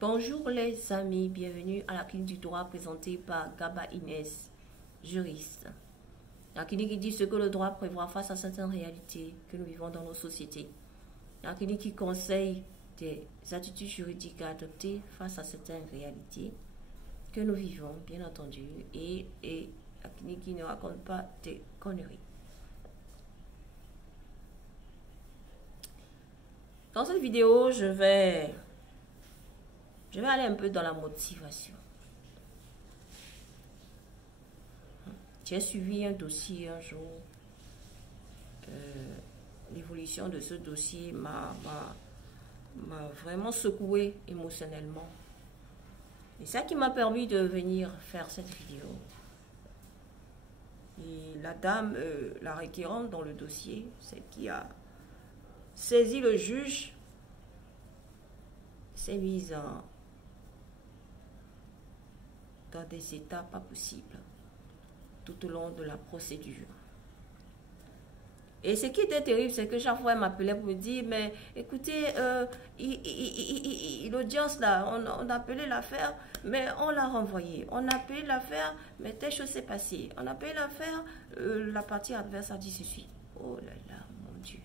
Bonjour les amis, bienvenue à la clinique du droit présentée par Gaba Inès, juriste. La clinique qui dit ce que le droit prévoit face à certaines réalités que nous vivons dans nos sociétés. La clinique qui conseille des attitudes juridiques à adopter face à certaines réalités que nous vivons, bien entendu, et la clinique qui ne raconte pas des conneries. Dans cette vidéo, je vais aller un peu dans la motivation. J'ai suivi un dossier un jour. L'évolution de ce dossier m'a vraiment secoué émotionnellement. Et ça qui m'a permis de venir faire cette vidéo. Et la dame, la requérante dans le dossier, celle qui a saisi le juge, s'est mise dans des états pas possibles tout au long de la procédure. Et ce qui était terrible, c'est que chaque fois elle m'appelait pour me dire, mais écoutez, l'audience là, on a appelé l'affaire, mais on l'a renvoyée. On a appelé l'affaire, mais telle chose s'est passée. On a appelé l'affaire, la partie adverse a dit ceci. Oh là là, mon Dieu.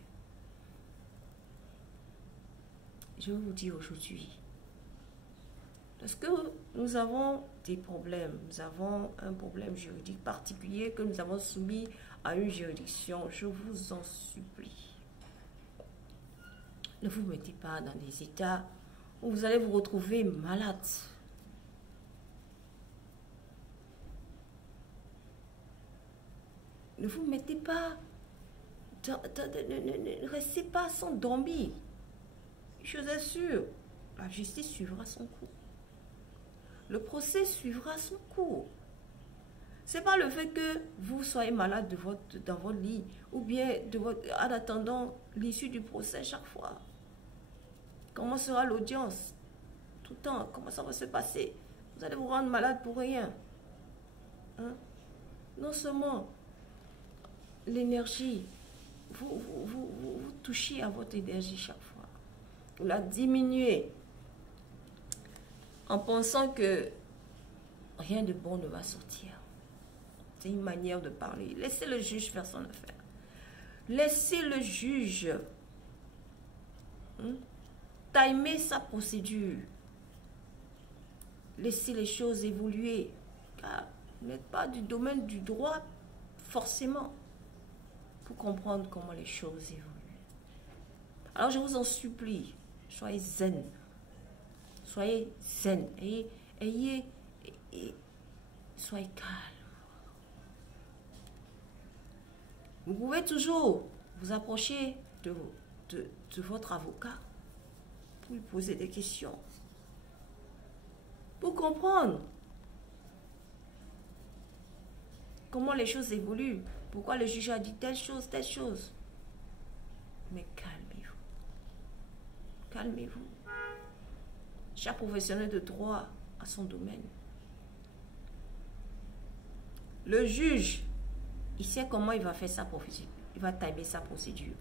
Je vais vous dire aujourd'hui, parce que nous avons des problèmes, nous avons un problème juridique particulier que nous avons soumis à une juridiction, je vous en supplie. Ne vous mettez pas dans des états où vous allez vous retrouver malade. Ne vous mettez pas, ne restez pas sans dormir. Je vous assure, la justice suivra son cours. Le procès suivra son cours. Ce n'est pas le fait que vous soyez malade dans votre lit ou bien en attendant l'issue du procès chaque fois. Comment sera l'audience? Tout le temps, comment ça va se passer? Vous allez vous rendre malade pour rien. Hein? Non seulement l'énergie, vous touchez à votre énergie chaque fois. Vous la diminuez en pensant que rien de bon ne va sortir. C'est une manière de parler. Laissez le juge faire son affaire. Laissez le juge timer sa procédure. Laissez les choses évoluer. Car vous n'êtes pas du domaine du droit forcément pour comprendre comment les choses évoluent. Alors je vous en supplie, soyez zen. Soyez zen. Soyez calme. Vous pouvez toujours vous approcher de votre avocat pour lui poser des questions, pour comprendre comment les choses évoluent, pourquoi le juge a dit telle chose, telle chose. Mais calmez-vous. Calmez-vous. Chaque professionnel de droit a son domaine. Le juge, il sait comment il va faire sa procédure. Il va timer sa procédure.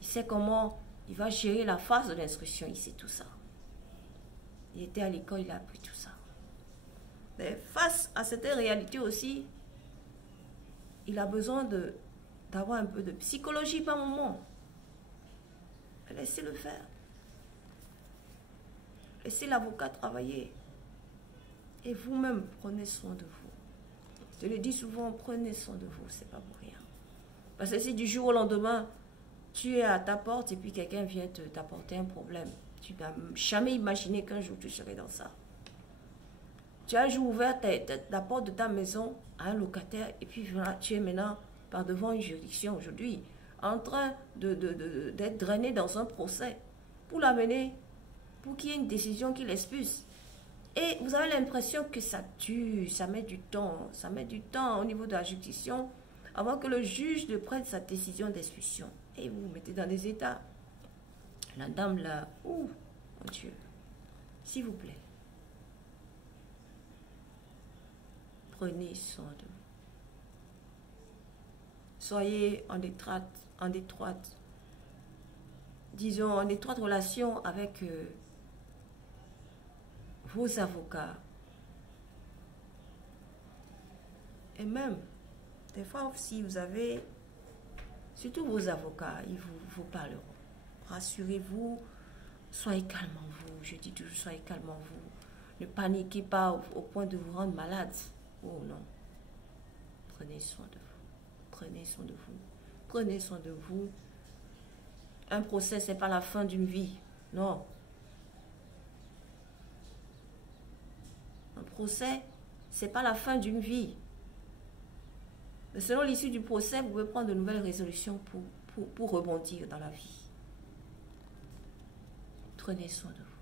Il sait comment il va gérer la phase de l'instruction. Il sait tout ça. Il était à l'école, il a appris tout ça. Mais face à cette réalité aussi, il a besoin d'avoir un peu de psychologie par moment. Laissez-le faire. Laissez l'avocat travailler. Et vous-même, prenez soin de vous. Je le dis souvent, prenez soin de vous, c'est pas pour rien. Parce que si du jour au lendemain, tu es à ta porte et puis quelqu'un vient t'apporter un problème, tu n'as jamais imaginé qu'un jour tu serais dans ça. Tu as un jour ouvert la porte de ta maison à un locataire et puis voilà, tu es maintenant par devant une juridiction aujourd'hui, en train d'être drainé dans un procès pour l'amener, pour qu'il y ait une décision qui l'expulse. Et vous avez l'impression que ça tue, ça met du temps au niveau de la juridiction avant que le juge ne prenne sa décision d'expulsion. Et vous vous mettez dans des états. La dame là, ouh, mon Dieu, s'il vous plaît, prenez soin de vous. Soyez en étroite relation avec vos avocats. Et même, des fois, si vous avez, surtout vos avocats, ils vous parleront. Rassurez-vous, soyez calme en vous. Je dis toujours, soyez calme en vous. Ne paniquez pas au point de vous rendre malade. Oh non. Prenez soin de vous. Prenez soin de vous. Prenez soin de vous. Un procès, ce n'est pas la fin d'une vie. Non. Un procès, ce n'est pas la fin d'une vie. Mais selon l'issue du procès, vous pouvez prendre de nouvelles résolutions pour rebondir dans la vie. Prenez soin de vous.